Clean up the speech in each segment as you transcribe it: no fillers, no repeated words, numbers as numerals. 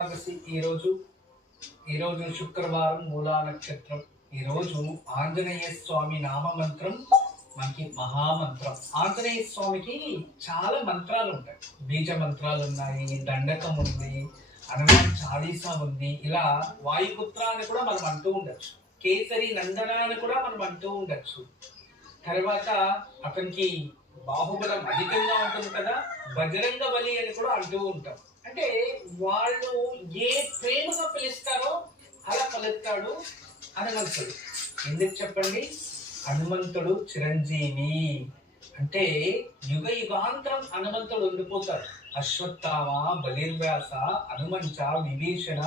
ఈరోజు ఈరోజు శుక్రవారం మూలా నక్షత్రం. ఈరోజు ఆంజనేయ స్వామి నామమంత్రం మనకి మహామంత్రం. ఆంజనేయ స్వామికి చాలా మంత్రాలు ఉంటాయి. బీజ మంత్రాలు ఉన్నాయి, దండకం ఉంది, హనుమాన్ చాలీసా ఉంది. ఇలా వాయుపుత్ర అని కూడా మనం అంటూ ఉండొచ్చు, కేసరి నందన అని కూడా మనం అంటూ ఉండొచ్చు. తర్వాత అతనికి బాహుబలం అధికంగా ఉంటుంది కదా, బజరంగ బలి అని కూడా అంటూ ఉంటాం. అంటే వాళ్ళు ఏ ప్రేమగా పిలుస్తారో అలా పలుకుతాడు హనుమంతుడు. ఎందుకు చెప్పండి? హనుమంతుడు చిరంజీవి అంటే యుగ యుగాంతరం హనుమంతుడు ఉండిపోతాడు. అశ్వత్థామ, బలిర్వ్యాస, హనుమంచ, విభీషణ,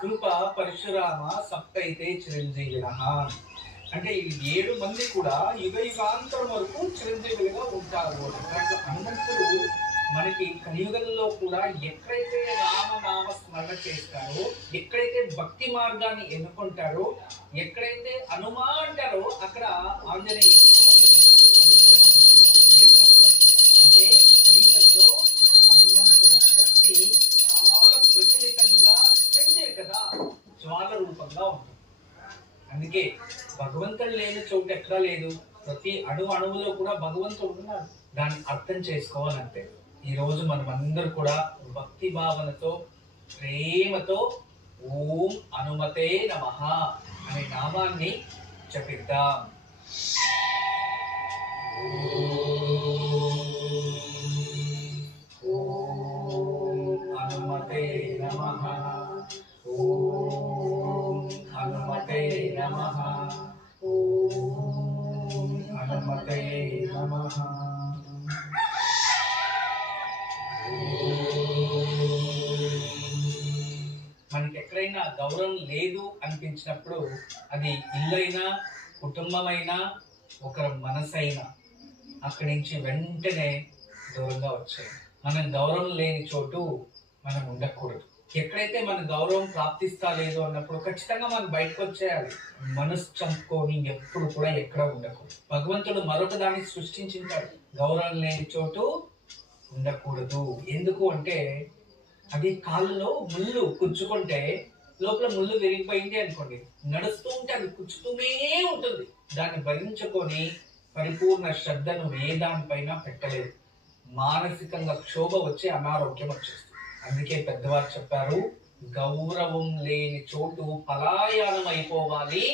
కృప, పరశురామ సప్తైతే చిరంజీవిన అంటే ఈ 7 మంది కూడా యుగ యుగాంతరం వరకు చిరంజీవులుగా ఉంటారు. హనుమంతుడు మనకి కలియుగంలో కూడా ఎక్కడైతే రామనామ స్మరణ చేస్తారో, ఎక్కడైతే భక్తి మార్గాన్ని ఎన్నుకుంటారో, ఎక్కడైతే హనుమా అంటారో అక్కడ ఆంజనేయ స్వామి అనుగ్రహం ఉంటుంది. ఏం అర్థం అంటే కలియుగంలో హనుమంతుడి శక్తి చాలా ప్రచలితంగా చిరంజీవి కదా, జ్వాల రూపంగా ఉంటుంది. అందుకే భగవంతుడు లేని చోటు ఎక్కడా లేదు. ప్రతి అణువులో కూడా భగవంతుడు ఉన్నాడు. దాన్ని అర్థం చేసుకోవాలంటే ఈ రోజు మనం అందరూ కూడా భక్తి భావనతో, ప్రేమతో ఓం హనుమతే నమః అనే నామాన్ని జపిద్దాం. ఓం హనుమతే నమః, ఓం హనుమతే నమః, ఓం హనుమతే నమః. మనకి ఎక్కడైనా గౌరవం లేదు అనిపించినప్పుడు, అది ఇల్లైనా, కుటుంబమైనా, ఒకరి మనసైనా, అక్కడి నుంచి వెంటనే దూరంగా వచ్చాయి. మనం గౌరవం లేని చోటు మనం ఉండకూడదు. ఎక్కడైతే మన గౌరవం ప్రాప్తిస్తా లేదు అన్నప్పుడు ఖచ్చితంగా మనం బయటకు వచ్చేయాలి. మనసు చంపుకొని ఎప్పుడు కూడా ఎక్కడ ఉండకూడదు. భగవంతుడు మరొక దాన్ని సృష్టించాడు, గౌరవం లేని చోటు ఉండకూడదు. ఎందుకు అంటే అది కాళ్ళలో ముళ్ళు కుచ్చుకుంటే లోపల ముళ్ళు విరిగిపోయింది అనుకోండి, నడుస్తూ ఉంటే అది కుచ్చుతూనే ఉంటుంది. దాన్ని భరించుకొని పరిపూర్ణ శ్రద్ధను ఏ దానిపైన పెట్టలేదు. మానసికంగా క్షోభ వచ్చి అనారోగ్యం వచ్చేస్తుంది. అందుకే పెద్దవారు చెప్పారు, గౌరవం లేని చోటు పలాయనం అయిపోవాలి.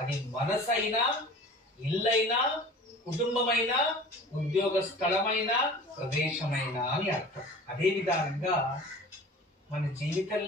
అది మనసైనా, ఇల్లైనా, కుటుంబమైనా, ఉద్యోగ స్థలమైనా, ప్రదేశమైనా అని అర్థం. అదే విధానంగా మన జీవితంలో